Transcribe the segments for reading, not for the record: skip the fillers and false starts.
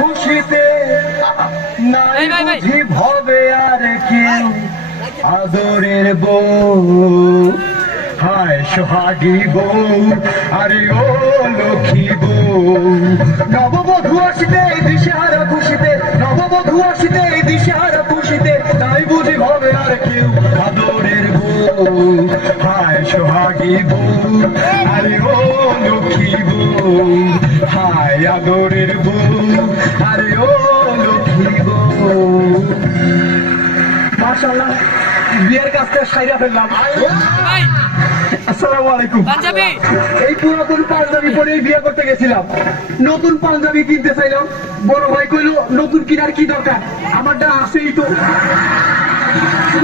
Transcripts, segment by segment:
খুশিতে নাই বুঝি ভবে আর কেউ আদরের বউ হায় সোহাগী বউ আরে ও লক্ষ্মী বউ নববধূ আসিতে দিশাহারা খুশিতে নববধূ আসিতে দিশাহারা খুশিতে নাই বুঝি ভবে আর কেউ আদরের বউ হায় সোহাগী বউ আরে ও লক্ষ্মী বউ হায় আদরের বউ আরে ও লক্ষ্মী বউ। মাশাআল্লাহ বিয়ের কাজটা সাইরা ফেললাম। আসসালামু আলাইকুম। এই পুরাতন পাঞ্জাবি পরে বিয়ে করতে গেছিলাম, নতুন পাঞ্জাবি কিনতে চাইলাম, বড় ভাই কইলো নতুন কিনার কি দরকার, আমারটা আছেই তো।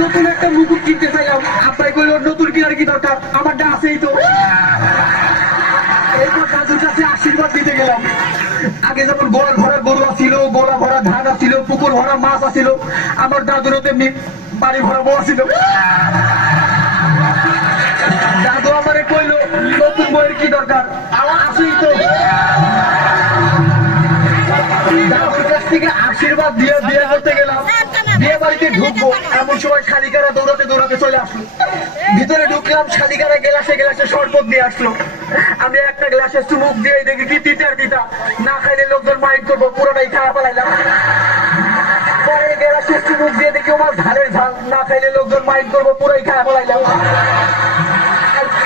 নতুন একটা মুকুট কিনতে চাইলাম, আব্বাই কইলো নতুন কিনার কি দরকার, আমারটা আছেই তো। এরপর দাদুর কাছে আশীর্বাদ দিতে গেলাম। আগে যেমন গোলা ভরা গরু আছিল, গোলা ভরা ধান আছিল, পুকুর ভরা মাছ আছিল, আমার দাদুরও তেমনি বাড়ি ভরা বউ আছিল। দাদু আমারে কইলো নতুন বইয়ের কি দরকার, আমার আছেই তো। দাদুর কাছ থেকে আশীর্বাদ দিয়ে বিয়ে করতে গেলাম। বিয়ে বাড়িতে ঢুকবো এমন সময় শালিকারা দৌড়াতে দৌড়াতে চলে আসলো। ভিতরে ঢুকলাম, শালিকারা গ্লাসে গ্লাসে শরবত দিয়ে আসলো। আমি একটা গ্লাসে চুমুক দিয়ে দেখি কি তিতার তিতা, না খাইলে লোকজন মাইন্ড করবো, পুরোটাই খাওয়া পালাইলাম। পরে গ্লাসে চুমুক দিয়ে দেখি আমার ঝালের ঝাল, না খাইলে লোকজন মাইন্ড করবো, পুরোই খাওয়া পালাইলাম।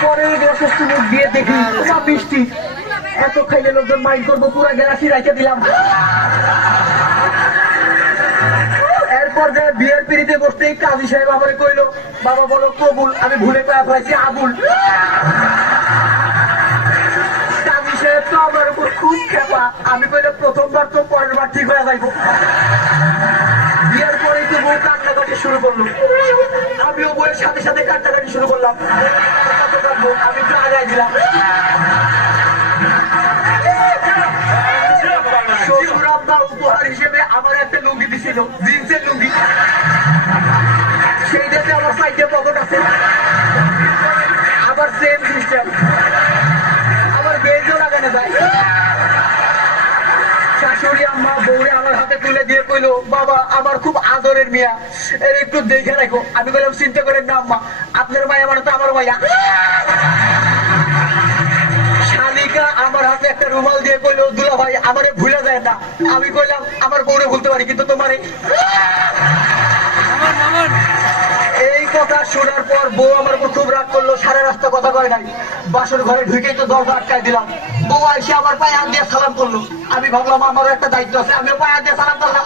পরে গ্লাসে চুমুক দিয়ে দেখি সব মিষ্টি, এত খাইলে লোকজন মাইন্ড করবো, পুরো গ্লাসই রেখে দিলাম। এরপর যে বিয়ের পিড়িতে বসতেই কাজী সাহেব আমারে কইলো বাবা বলো কবুল, আমি ভুলে কয়া ফেলাইছি আবুল। কাজী সাহেব তো আমার উপর খুব খেপা, আমি কইলে প্রথমবার তো পরের বার ঠিক হয়ে যাইব। বিয়ের পরেই তো বউ কান্নাকাটি শুরু করলো, আমিও বউয়ের সাথে সাথে কান্নাকাটি শুরু করলাম। আমি তো আগাই দিলাম। শ্বশুর আব্বার উপহার হিসেবে আমার একটা লুঙ্গি দিছিল, জিন্সের লুঙ্গি। সেইটাতে আমার সাইডে পকেট আছে, আবার সেম সিস্টেম, আবার বেঞ্চও লাগানো যায়। শাশুড়ি আম্মা বউরে আমার হাতে তুলে দিয়ে কইলো বাবা আমার খুব আদরের মিয়া, এর একটু দেখে রাখো। আমি বললাম চিন্তা করেন না আম্মা, আপনার মায়া মানে তো আমার মায়া। শালিকা আমার হাতে একটা রুমাল দিয়ে কইলো দুলা ভাই আমারে ভুলে যায় না। আমি কইলাম আমার বউরে ভুলতে পারি কিন্তু তোমারে। এই কথা শোনার পর বউ আমার উপর খুব রাগ করলো, সারা রাস্তা কথা কয় নাই। বাসর ঘরে ঢুকে তো দরজা আটকায় দিলাম। বউ এসে আমার পায়ে হাত দিয়ে সালাম করলো। আমি ভাবলাম আমারও একটা দায়িত্ব আছে, আমিও পায়ে হাত দিয়ে সালাম করলাম।